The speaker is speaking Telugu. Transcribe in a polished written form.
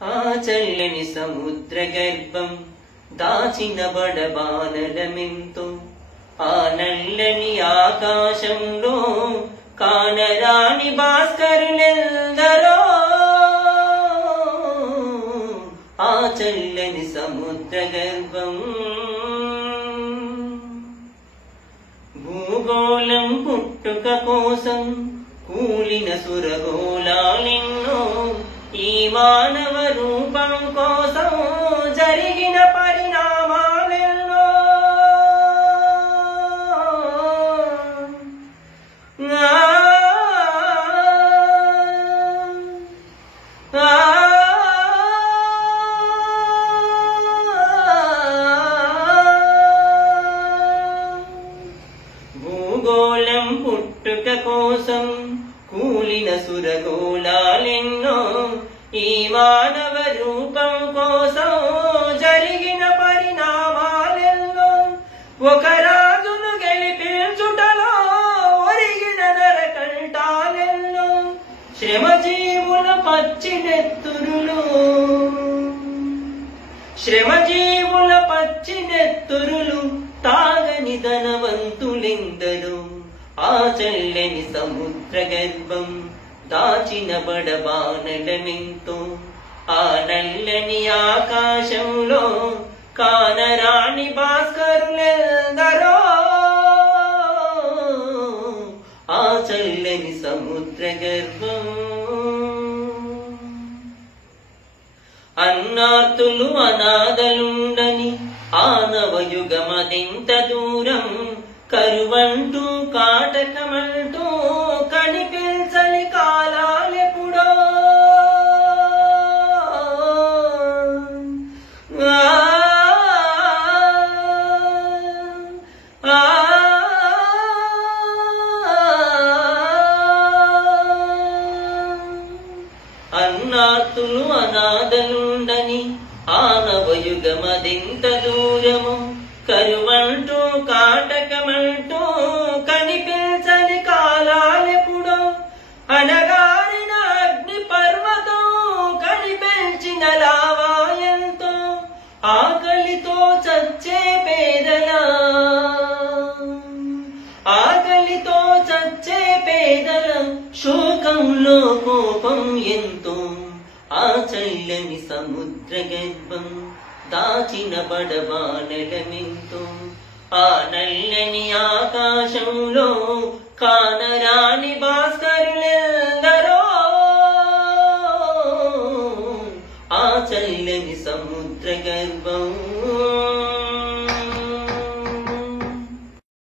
ఆ చల్లని సముద్ర గర్భం దాచిన బడబానలమెంతో ఆ నల్లని ఆకాశంలో కానరాని భాస్కరులెందరో ఆ చల్లని సముద్ర గర్భం భూగోళం పుట్టుక కోసం కూలిన సురగోళాలెన్నో ఈ మానవ రూపం కోసం జరిగిన పరిణామాలెన్నో భూగోళం పుట్టుక కోసం కూలిన సురగోళాలెన్నో ఈ మానవ రూపం కోసం జరిగిన పరిణామాలెన్నో ఒక రాజును గెలిపించుటలో ఒరిగిన నరకంఠాలెన్నో శ్రమజీవుల పచ్చినెత్తురులు తాగని ధనవంతులెందరో ఆ చల్లని సముద్ర గర్భం దాచిన బడబానలమెంతో ఆ నల్లని ఆకాశంలో కానరాని భాస్కరులెందరో ఆ చల్లని సముద్ర గర్భం అన్నార్తులు అనాథలుండని ఆనవయుగమదెంత దూరం కరువంటూ కాటకమంటూ కనిపించని కాలాలెప్పుడో అన్నార్తులు అనాథలుండని ఆనవయుగమదెంత దూరము కరువంటూ కాటకమంటూ కనిపించని కాలాలెప్పుడో అనగారిన అగ్ని పర్వతం కనిపించిన లావాయంతో ఆకలితో చచ్చే పేదల శోకంలో కోపం ఎంతో ఆ చల్లని సముద్ర గర్భం దాచిన బడబానలమెంతో ఆ నల్లని ఆకాశంలో కానరాని భాస్కరులెందరో ఆ చల్లని సముద్ర గర్భం